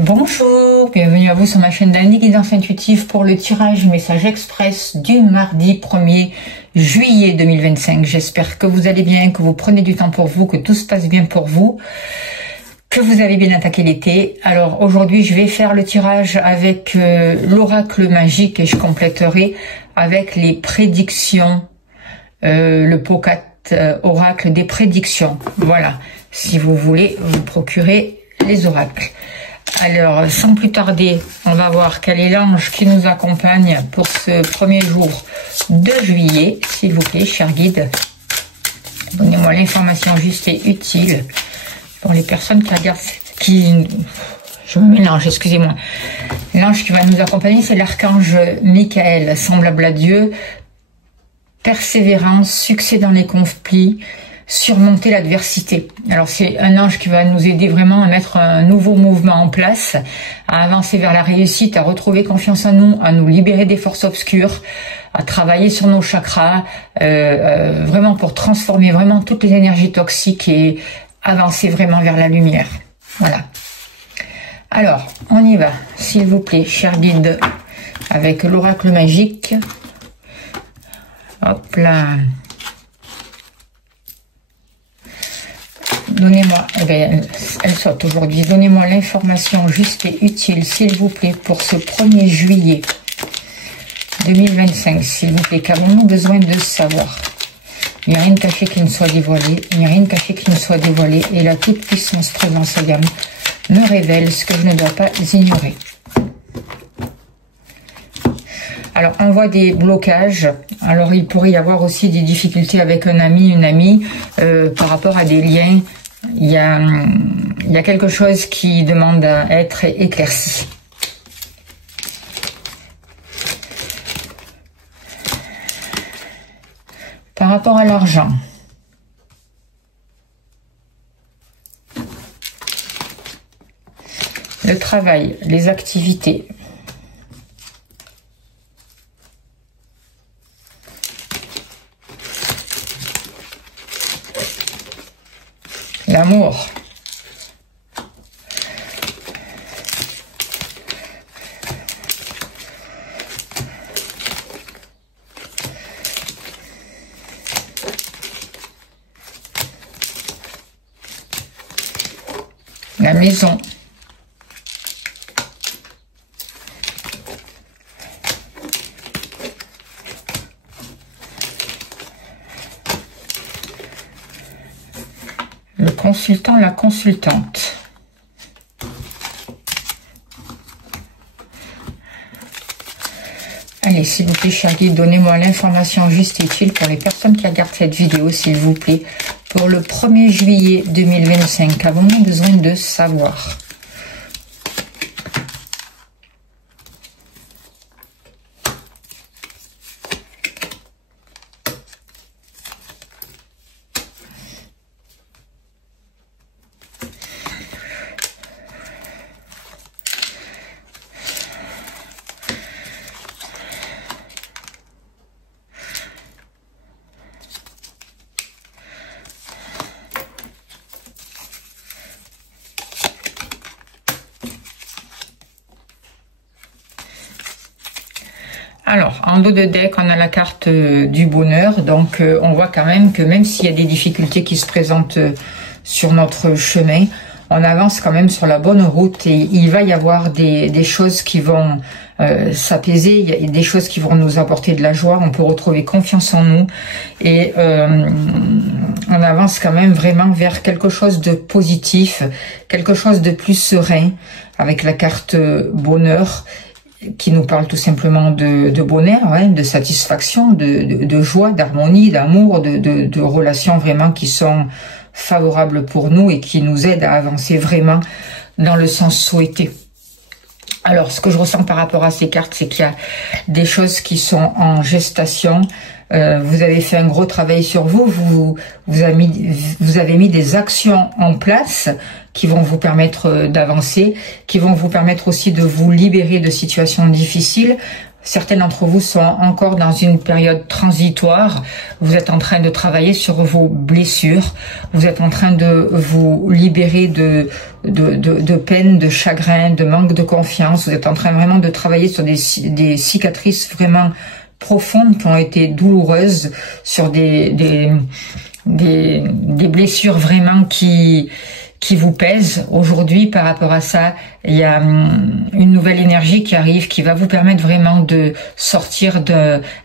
Bonjour, bienvenue à vous sur ma chaîne d'Annie Guidance Intuitive pour le tirage message express du mardi 1er juillet 2025. J'espère que vous allez bien, que vous prenez du temps pour vous, que tout se passe bien pour vous, que vous avez bien attaqué l'été. Alors aujourd'hui, je vais faire le tirage avec l'oracle magique et je compléterai avec les prédictions, le Pocat oracle des prédictions. Voilà, si vous voulez vous procurer les oracles. Alors, sans plus tarder, on va voir quel est l'ange qui nous accompagne pour ce premier jour de juillet. S'il vous plaît, cher guide, donnez-moi l'information juste et utile pour les personnes qui regardent, je me mélange, excusez-moi. L'ange qui va nous accompagner, c'est l'archange Michael, semblable à Dieu. Persévérance, succès dans les conflits, surmonter l'adversité. Alors c'est un ange qui va nous aider vraiment à mettre un nouveau mouvement en place, à avancer vers la réussite, à retrouver confiance en nous, à nous libérer des forces obscures, à travailler sur nos chakras, vraiment pour transformer vraiment toutes les énergies toxiques et avancer vraiment vers la lumière. Voilà. Alors, on y va, s'il vous plaît, cher guide, avec l'oracle magique. Hop là. Donnez-moi, eh bien, elle saute aujourd'hui, donnez-moi l'information juste et utile, s'il vous plaît, pour ce 1er juillet 2025, s'il vous plaît, qu'avons-nous besoin de savoir? Il n'y a rien de caché qui ne soit dévoilé, il n'y a rien de caché qui ne soit dévoilé, et la toute-puissance présence à gamme me révèle ce que je ne dois pas ignorer. Alors, on voit des blocages. Alors, il pourrait y avoir aussi des difficultés avec un ami, une amie, par rapport à des liens. Il y a quelque chose qui demande à être éclairci. Par rapport à l'argent. Le travail, les activités. L'amour. La maison. Le consultant, la consultante. Allez, s'il vous plaît, cher guide, donnez-moi l'information juste et utile pour les personnes qui regardent cette vidéo, s'il vous plaît. Pour le 1er juillet 2025, qu'avons-nous besoin de savoir? Alors, en dos de deck, on a la carte du bonheur. Donc, on voit quand même que même s'il y a des difficultés qui se présentent sur notre chemin, on avance quand même sur la bonne route et il va y avoir des choses qui vont s'apaiser, il y a des choses qui vont nous apporter de la joie, on peut retrouver confiance en nous et on avance quand même vraiment vers quelque chose de positif, quelque chose de plus serein avec la carte bonheur, qui nous parle tout simplement de bonheur, ouais, de satisfaction, de joie, d'harmonie, d'amour, de relations vraiment qui sont favorables pour nous et qui nous aident à avancer vraiment dans le sens souhaité. Alors, ce que je ressens par rapport à ces cartes, c'est qu'il y a des choses qui sont en gestation. Vous avez fait un gros travail sur vous, vous avez mis des actions en place qui vont vous permettre d'avancer, qui vont vous permettre aussi de vous libérer de situations difficiles. Certains d'entre vous sont encore dans une période transitoire. Vous êtes en train de travailler sur vos blessures. Vous êtes en train de vous libérer de peine, de chagrin, de manque de confiance. Vous êtes en train vraiment de travailler sur des cicatrices vraiment profondes qui ont été douloureuses, sur des blessures vraiment qui vous pèsent. Aujourd'hui, par rapport à ça, il y a une nouvelle énergie qui arrive, qui va vous permettre vraiment de sortir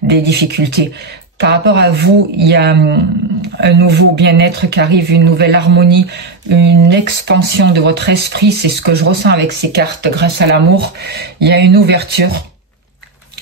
des difficultés. Par rapport à vous, il y a un nouveau bien-être qui arrive, une nouvelle harmonie, une expansion de votre esprit. C'est ce que je ressens avec ces cartes. Grâce à l'amour, il y a une ouverture.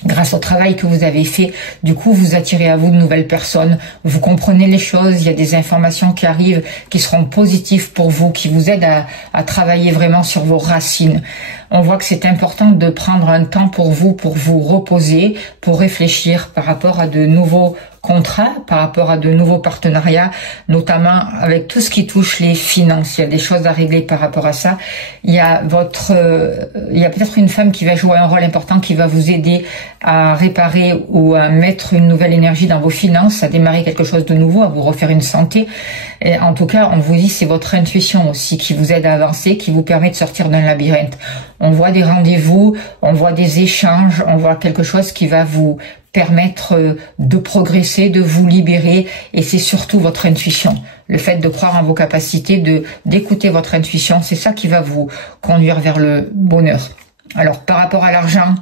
Grâce au travail que vous avez fait, du coup, vous attirez à vous de nouvelles personnes. Vous comprenez les choses. Il y a des informations qui arrivent, qui seront positives pour vous, qui vous aident à travailler vraiment sur vos racines. On voit que c'est important de prendre un temps pour vous reposer, pour réfléchir par rapport à de nouveaux contrats, par rapport à de nouveaux partenariats, notamment avec tout ce qui touche les finances. Il y a des choses à régler par rapport à ça. Il y a peut-être une femme qui va jouer un rôle important, qui va vous aider à réparer ou à mettre une nouvelle énergie dans vos finances, à démarrer quelque chose de nouveau, à vous refaire une santé. Et en tout cas, on vous dit, c'est votre intuition aussi qui vous aide à avancer, qui vous permet de sortir d'un labyrinthe. On voit des rendez-vous, on voit des échanges, on voit quelque chose qui va vous permettre de progresser, de vous libérer, et c'est surtout votre intuition. Le fait de croire en vos capacités, d'écouter votre intuition, c'est ça qui va vous conduire vers le bonheur. Alors, par rapport à l'argent,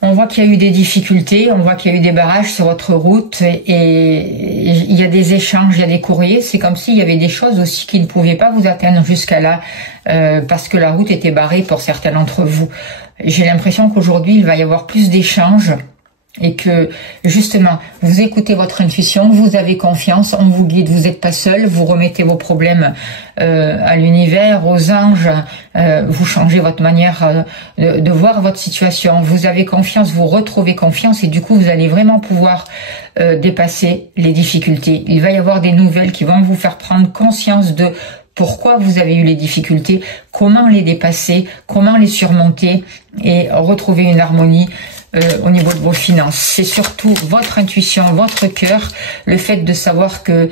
on voit qu'il y a eu des difficultés, on voit qu'il y a eu des barrages sur votre route, et il y a des échanges, il y a des courriers. C'est comme s'il y avait des choses aussi qui ne pouvaient pas vous atteindre jusqu'à là, parce que la route était barrée pour certains d'entre vous. J'ai l'impression qu'aujourd'hui, il va y avoir plus d'échanges, et que justement, vous écoutez votre intuition, vous avez confiance, on vous guide, vous n'êtes pas seul, vous remettez vos problèmes à l'univers, aux anges, vous changez votre manière de voir votre situation, vous avez confiance, vous retrouvez confiance, et du coup, vous allez vraiment pouvoir dépasser les difficultés. Il va y avoir des nouvelles qui vont vous faire prendre conscience de pourquoi vous avez eu les difficultés, comment les dépasser, comment les surmonter et retrouver une harmonie au niveau de vos finances. C'est surtout votre intuition, votre cœur, le fait de savoir que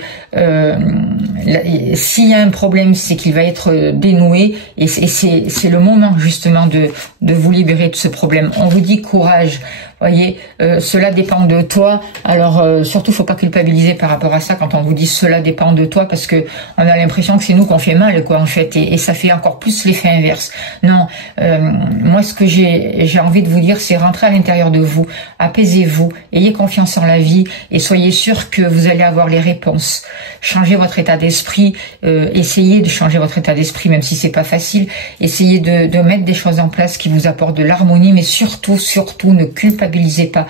s'il y a un problème, c'est qu'il va être dénoué, et c'est le moment justement de vous libérer de ce problème. On vous dit courage. Voyez, cela dépend de toi. Alors surtout, faut pas culpabiliser par rapport à ça quand on vous dit cela dépend de toi, parce que on a l'impression que c'est nous qu'on fait mal, quoi, en fait, et ça fait encore plus l'effet inverse. Non, moi, ce que j'ai envie de vous dire, c'est rentrer à l'intérieur de vous, apaisez-vous, ayez confiance en la vie, et soyez sûr que vous allez avoir les réponses. Changez votre état d'esprit, essayez de changer votre état d'esprit, même si c'est pas facile. Essayez de mettre des choses en place qui vous apportent de l'harmonie, mais surtout, ne culpabilisez pas,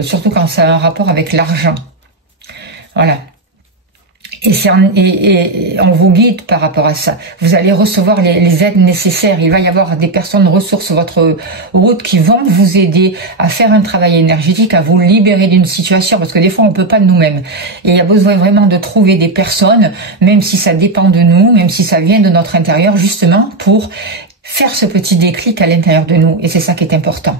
surtout quand ça a un rapport avec l'argent. Voilà. Et on vous guide par rapport à ça. Vous allez recevoir les aides nécessaires. Il va y avoir des personnes ressources sur votre route qui vont vous aider à faire un travail énergétique, à vous libérer d'une situation, parce que des fois on peut pas de nous-mêmes. Et il y a besoin vraiment de trouver des personnes, même si ça dépend de nous, même si ça vient de notre intérieur, justement pour faire ce petit déclic à l'intérieur de nous. Et c'est ça qui est important.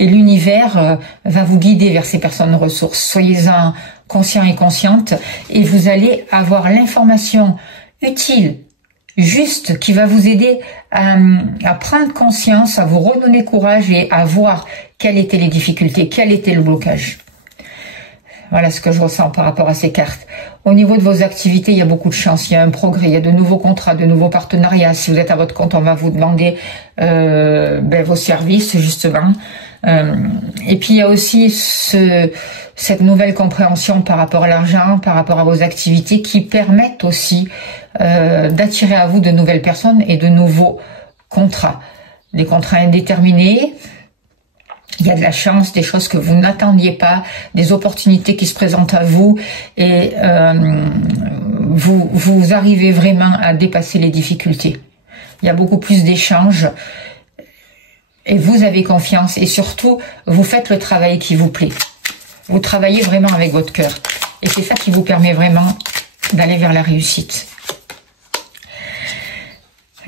Et l'univers va vous guider vers ces personnes ressources. Soyez-en conscients et conscientes, et vous allez avoir l'information utile, juste, qui va vous aider à prendre conscience, à vous redonner courage et à voir quelles étaient les difficultés, quel était le blocage. Voilà ce que je ressens par rapport à ces cartes. Au niveau de vos activités, il y a beaucoup de chance, il y a un progrès, il y a de nouveaux contrats, de nouveaux partenariats. Si vous êtes à votre compte, on va vous demander vos services, justement. Et puis il y a aussi cette nouvelle compréhension par rapport à l'argent, par rapport à vos activités, qui permettent aussi d'attirer à vous de nouvelles personnes et de nouveaux contrats. Des contrats indéterminés. Il y a de la chance, des choses que vous n'attendiez pas, des opportunités qui se présentent à vous, et vous arrivez vraiment à dépasser les difficultés. Il y a beaucoup plus d'échanges, et vous avez confiance, et surtout, vous faites le travail qui vous plaît. Vous travaillez vraiment avec votre cœur, et c'est ça qui vous permet vraiment d'aller vers la réussite.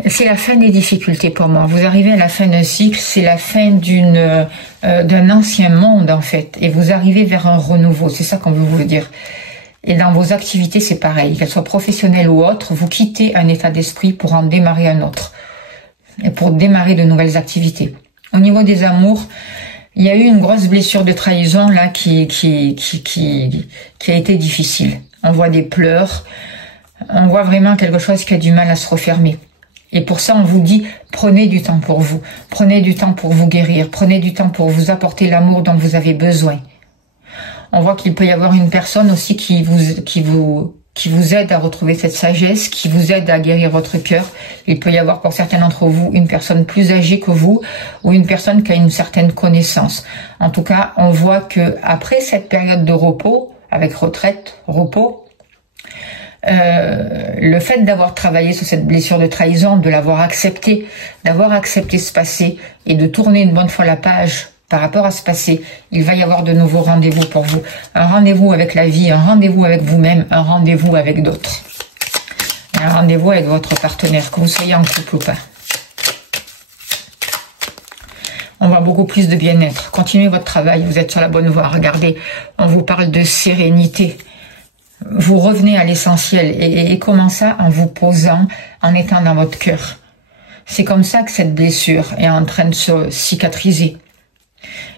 C'est la fin des difficultés pour moi. Vous arrivez à la fin d'un cycle, c'est la fin d'un ancien monde en fait. Et vous arrivez vers un renouveau, c'est ça qu'on veut vous dire. Et dans vos activités, c'est pareil, qu'elles soient professionnelles ou autres, vous quittez un état d'esprit pour en démarrer un autre. Et pour démarrer de nouvelles activités. Au niveau des amours, il y a eu une grosse blessure de trahison là qui a été difficile. On voit des pleurs, on voit vraiment quelque chose qui a du mal à se refermer. Et pour ça, on vous dit, prenez du temps pour vous, prenez du temps pour vous guérir, prenez du temps pour vous apporter l'amour dont vous avez besoin. On voit qu'il peut y avoir une personne aussi qui vous aide à retrouver cette sagesse, qui vous aide à guérir votre cœur. Il peut y avoir pour certains d'entre vous une personne plus âgée que vous ou une personne qui a une certaine connaissance. En tout cas, on voit que après cette période de repos, avec retraite, repos, le fait d'avoir travaillé sur cette blessure de trahison, de l'avoir accepté ce passé et de tourner une bonne fois la page par rapport à ce passé, il va y avoir de nouveaux rendez-vous pour vous. Un rendez-vous avec la vie, un rendez-vous avec vous-même, un rendez-vous avec d'autres. Un rendez-vous avec votre partenaire, que vous soyez en couple ou pas. On voit beaucoup plus de bien-être. Continuez votre travail, vous êtes sur la bonne voie. Regardez, on vous parle de sérénité. Vous revenez à l'essentiel. Et comment ça? En vous posant, en étant dans votre cœur. C'est comme ça que cette blessure est en train de se cicatriser.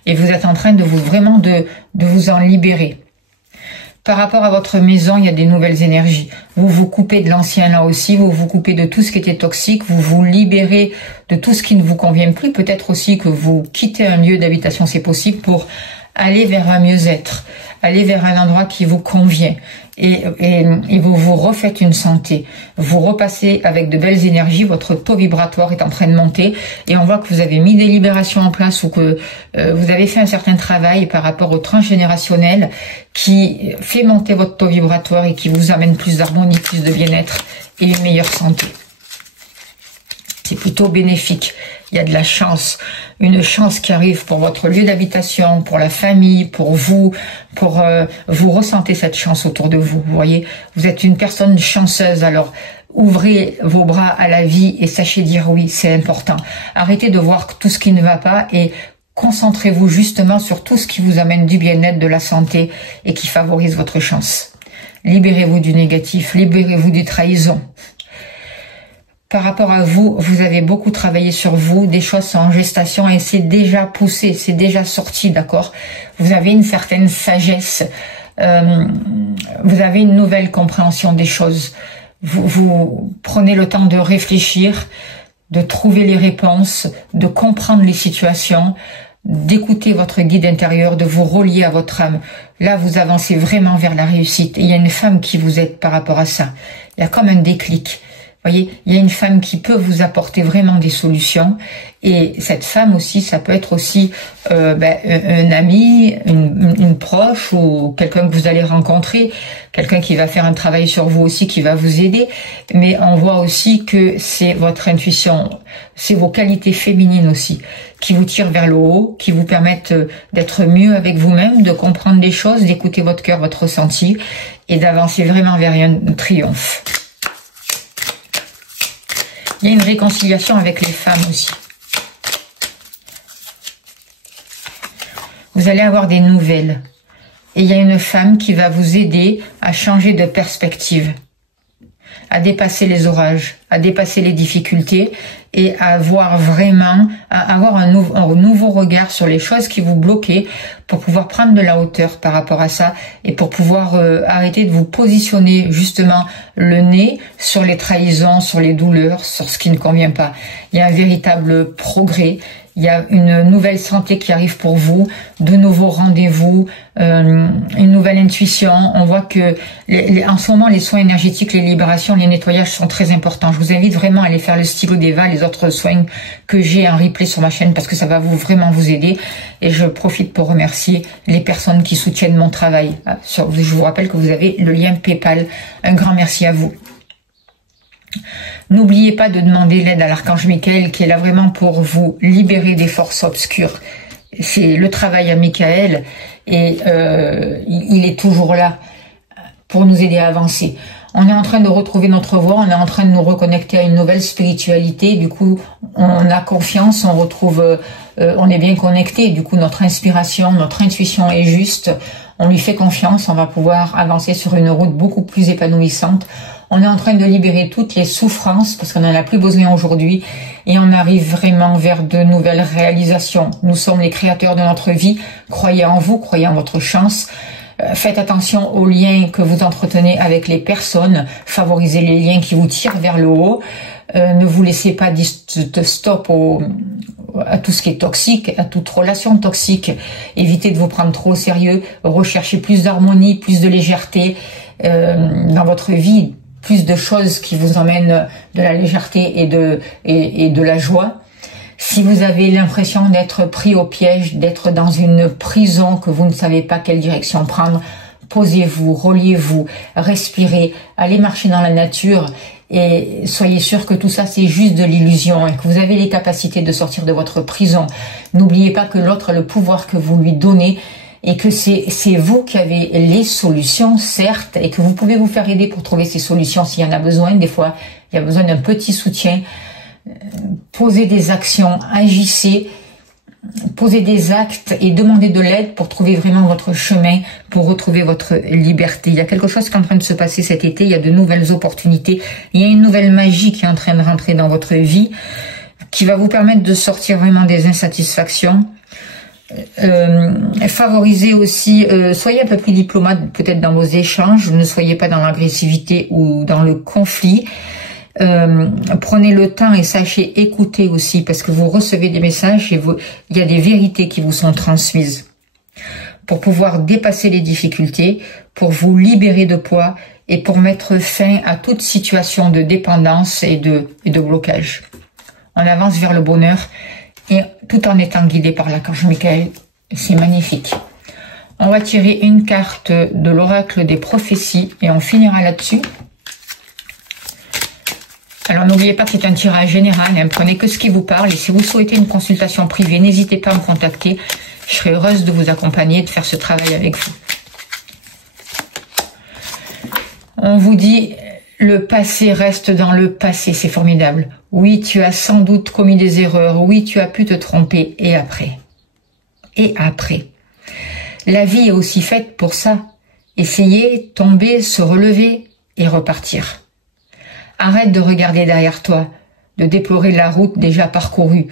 Et vous êtes en train de vous en libérer. Par rapport à votre maison, il y a des nouvelles énergies. Vous vous coupez de l'ancien là aussi, vous vous coupez de tout ce qui était toxique, vous vous libérez de tout ce qui ne vous convient plus. Peut-être aussi que vous quittez un lieu d'habitation, c'est possible, pour aller vers un mieux-être, aller vers un endroit qui vous convient. Et vous refaites une santé. Vous repassez avec de belles énergies, votre taux vibratoire est en train de monter et on voit que vous avez mis des libérations en place ou que vous avez fait un certain travail par rapport au transgénérationnel qui fait monter votre taux vibratoire et qui vous amène plus d'harmonie, plus de bien-être et une meilleure santé. C'est plutôt bénéfique. Il y a de la chance, une chance qui arrive pour votre lieu d'habitation, pour la famille, pour vous ressentez cette chance autour de vous. Vous voyez, vous êtes une personne chanceuse. Alors, ouvrez vos bras à la vie et sachez dire oui, c'est important. Arrêtez de voir tout ce qui ne va pas et concentrez-vous justement sur tout ce qui vous amène du bien-être, de la santé et qui favorise votre chance. Libérez-vous du négatif, libérez-vous des trahisons. Par rapport à vous, vous avez beaucoup travaillé sur vous, des choses sont en gestation et c'est déjà poussé, c'est déjà sorti, d'accord? Vous avez une certaine sagesse, vous avez une nouvelle compréhension des choses. Vous prenez le temps de réfléchir, de trouver les réponses, de comprendre les situations, d'écouter votre guide intérieur, de vous relier à votre âme. Là, vous avancez vraiment vers la réussite. Et il y a une femme qui vous aide par rapport à ça. Il y a comme un déclic. Voyez, il y a une femme qui peut vous apporter vraiment des solutions et cette femme aussi, ça peut être aussi un ami, une proche ou quelqu'un que vous allez rencontrer, quelqu'un qui va faire un travail sur vous aussi, qui va vous aider. Mais on voit aussi que c'est votre intuition, c'est vos qualités féminines aussi qui vous tirent vers le haut, qui vous permettent d'être mieux avec vous-même, de comprendre les choses, d'écouter votre cœur, votre ressenti et d'avancer vraiment vers un triomphe. Il y a une réconciliation avec les femmes aussi. Vous allez avoir des nouvelles. Et il y a une femme qui va vous aider à changer de perspective, à dépasser les orages, à dépasser les difficultés et à avoir vraiment, à avoir un nouveau regard sur les choses qui vous bloquaient pour pouvoir prendre de la hauteur par rapport à ça et pour pouvoir arrêter de vous positionner justement le nez sur les trahisons, sur les douleurs, sur ce qui ne convient pas. Il y a un véritable progrès. Il y a une nouvelle santé qui arrive pour vous, de nouveaux rendez-vous, une nouvelle intuition. On voit que en ce moment, les soins énergétiques, les libérations, les nettoyages sont très importants. Je vous invite vraiment à aller faire le stylo d'Eva, les autres soins que j'ai en replay sur ma chaîne parce que ça va vraiment vous aider. Et je profite pour remercier les personnes qui soutiennent mon travail. Je vous rappelle que vous avez le lien PayPal. Un grand merci à vous. N'oubliez pas de demander l'aide à l'archange Michael qui est là vraiment pour vous libérer des forces obscures. C'est le travail à Michael et il est toujours là pour nous aider à avancer. On est en train de retrouver notre voie, on est en train de nous reconnecter à une nouvelle spiritualité. Du coup, on a confiance, on retrouve, on est bien connecté. Du coup, notre inspiration, notre intuition est juste. On lui fait confiance, on va pouvoir avancer sur une route beaucoup plus épanouissante. On est en train de libérer toutes les souffrances parce qu'on n'en a plus besoin aujourd'hui et on arrive vraiment vers de nouvelles réalisations. Nous sommes les créateurs de notre vie. Croyez en vous, croyez en votre chance. Faites attention aux liens que vous entretenez avec les personnes. Favorisez les liens qui vous tirent vers le haut. Ne vous laissez pas de stop à tout ce qui est toxique, à toute relation toxique. Évitez de vous prendre trop au sérieux. Recherchez plus d'harmonie, plus de légèreté dans votre vie. Plus de choses qui vous emmènent de la légèreté et de la joie. Si vous avez l'impression d'être pris au piège, d'être dans une prison, que vous ne savez pas quelle direction prendre, posez-vous, reliez-vous, respirez, allez marcher dans la nature et soyez sûr que tout ça c'est juste de l'illusion et que vous avez les capacités de sortir de votre prison. N'oubliez pas que l'autre a le pouvoir que vous lui donnez et que c'est vous qui avez les solutions, certes, et que vous pouvez vous faire aider pour trouver ces solutions s'il y en a besoin. Des fois, il y a besoin d'un petit soutien. Posez des actions, agissez, posez des actes et demandez de l'aide pour trouver vraiment votre chemin, pour retrouver votre liberté. Il y a quelque chose qui est en train de se passer cet été, il y a de nouvelles opportunités, il y a une nouvelle magie qui est en train de rentrer dans votre vie, qui va vous permettre de sortir vraiment des insatisfactions. Favorisez aussi, soyez un peu plus diplomate peut-être dans vos échanges, ne soyez pas dans l'agressivité ou dans le conflit. Prenez le temps et sachez écouter aussi parce que vous recevez des messages et il y a des vérités qui vous sont transmises pour pouvoir dépasser les difficultés, pour vous libérer de poids et pour mettre fin à toute situation de dépendance et de blocage. On avance vers le bonheur et tout en étant guidé par l'archange Michael. C'est magnifique. On va tirer une carte de l'oracle des prophéties et on finira là-dessus. Alors n'oubliez pas que c'est un tirage général, hein, prenez que ce qui vous parle et si vous souhaitez une consultation privée, n'hésitez pas à me contacter. Je serai heureuse de vous accompagner et de faire ce travail avec vous. On vous dit, le passé reste dans le passé, c'est formidable. Oui, tu as sans doute commis des erreurs, oui, tu as pu te tromper, et après. Et après. La vie est aussi faite pour ça. Essayer, tomber, se relever et repartir. Arrête de regarder derrière toi, de déplorer la route déjà parcourue.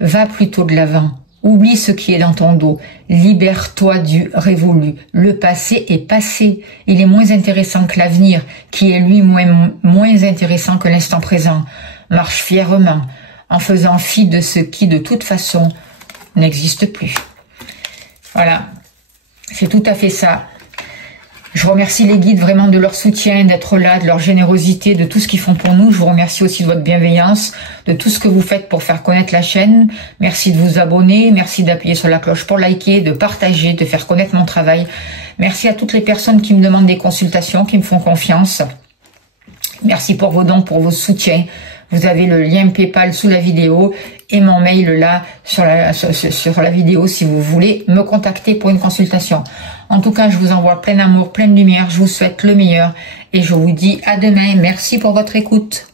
Va plutôt de l'avant. Oublie ce qui est dans ton dos. Libère-toi du révolu. Le passé est passé. Il est moins intéressant que l'avenir, qui est lui moins intéressant que l'instant présent. Marche fièrement, en faisant fi de ce qui, de toute façon, n'existe plus. Voilà. C'est tout à fait ça. Je remercie les guides vraiment de leur soutien, d'être là, de leur générosité, de tout ce qu'ils font pour nous. Je vous remercie aussi de votre bienveillance, de tout ce que vous faites pour faire connaître la chaîne. Merci de vous abonner, merci d'appuyer sur la cloche pour liker, de partager, de faire connaître mon travail. Merci à toutes les personnes qui me demandent des consultations, qui me font confiance. Merci pour vos dons, pour vos soutiens. Vous avez le lien PayPal sous la vidéo et mon mail là sur la vidéo si vous voulez me contacter pour une consultation. En tout cas, je vous envoie plein d'amour, plein de lumière. Je vous souhaite le meilleur et je vous dis à demain. Merci pour votre écoute.